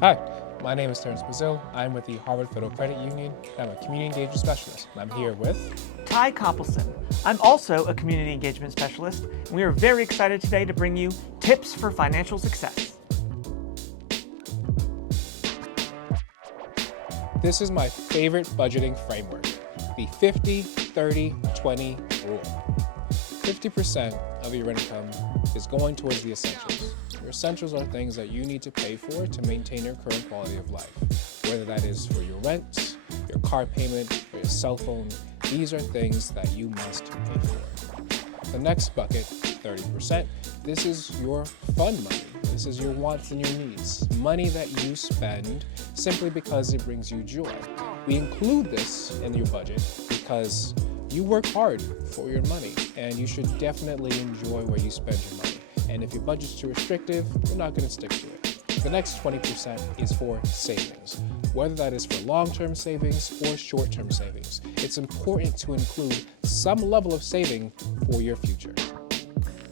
Hi, my name is Terrence Brazil. I'm with the Harvard Federal Credit Union. I'm a community engagement specialist. I'm here with Ty Koppelson. I'm also a community engagement specialist, and we are very excited today to bring you tips for financial success. This is my favorite budgeting framework, the 50-30-20 rule. 50% of your income is going towards the essentials. Your essentials are things that you need to pay for to maintain your current quality of life, whether that is for your rent, your car payment, or your cell phone. These are things that you must pay for. The next bucket, 30%, this is your fun money. This is your wants and your needs. Money that you spend simply because it brings you joy. We include this in your budget because you work hard for your money and you should definitely enjoy where you spend your money. And if your budget's too restrictive, you're not going to stick to it. The next 20% is for savings, whether that is for long-term savings or short-term savings. It's important to include some level of saving for your future.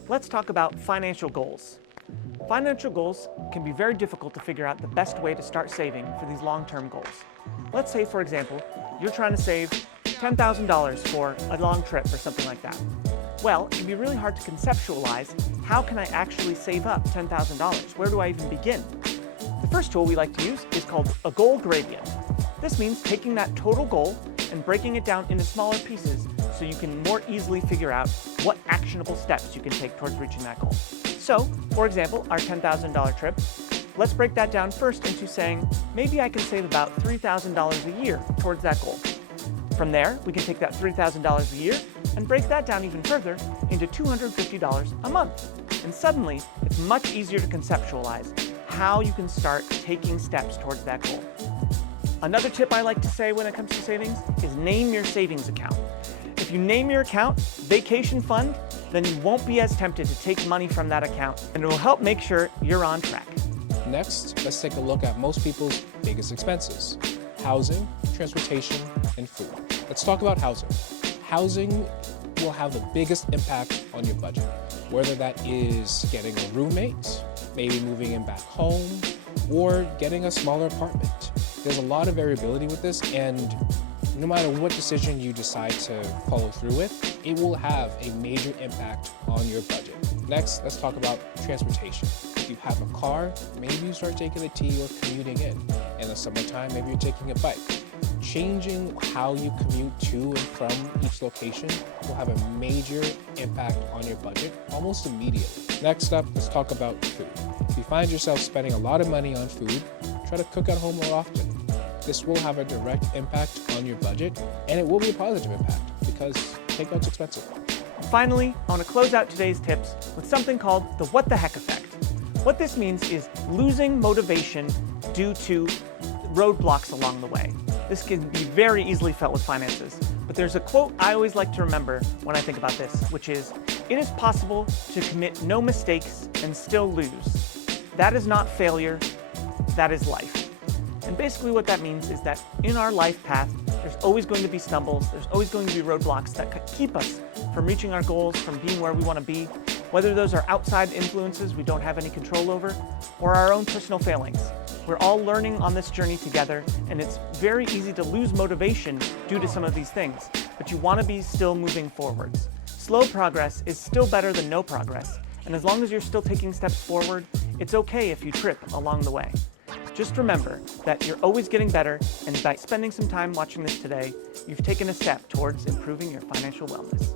Let's talk about financial goals. Financial goals can be very difficult to figure out the best way to start saving for these long-term goals. Let's say, for example, you're trying to save $10,000 for a long trip or something like that. Well, it can be really hard to conceptualize how can I actually save up $10,000? Where do I even begin? The first tool we like to use is called a goal gradient. This means taking that total goal and breaking it down into smaller pieces so you can more easily figure out what actionable steps you can take towards reaching that goal. So, for example, our $10,000 trip, let's break that down first into saying, maybe I can save about $3,000 a year towards that goal. From there, we can take that $3,000 a year and break that down even further into $250 a month. And suddenly, it's much easier to conceptualize how you can start taking steps towards that goal. Another tip I like to say when it comes to savings is name your savings account. If you name your account Vacation Fund, then you won't be as tempted to take money from that account, and it will help make sure you're on track. Next, let's take a look at most people's biggest expenses: housing, transportation, and food. Let's talk about housing. Housing will have the biggest impact on your budget, whether that is getting a roommate, maybe moving in back home, or getting a smaller apartment. There's a lot of variability with this, and no matter what decision you decide to follow through with, it will have a major impact on your budget. Next, let's talk about transportation. If you have a car, maybe you start taking the T or commuting in. In the summertime, maybe you're taking a bike. Changing how you commute to and from each location will have a major impact on your budget almost immediately. Next up, let's talk about food. If you find yourself spending a lot of money on food, try to cook at home more often. This will have a direct impact on your budget, and it will be a positive impact because takeout's expensive. Finally, I want to close out today's tips with something called the what the heck effect. What this means is losing motivation due to roadblocks along the way. This can be very easily felt with finances, but there's a quote I always like to remember when I think about this, which is, "It is possible to commit no mistakes and still lose. That is not failure, that is life." And basically what that means is that in our life path, there's always going to be stumbles, there's always going to be roadblocks that keep us from reaching our goals, from being where we want to be, whether those are outside influences we don't have any control over, or our own personal failings. We're all learning on this journey together, and it's very easy to lose motivation due to some of these things, but you want to be still moving forwards. Slow progress is still better than no progress, and as long as you're still taking steps forward, it's okay if you trip along the way. Just remember that you're always getting better, and by spending some time watching this today, you've taken a step towards improving your financial wellness.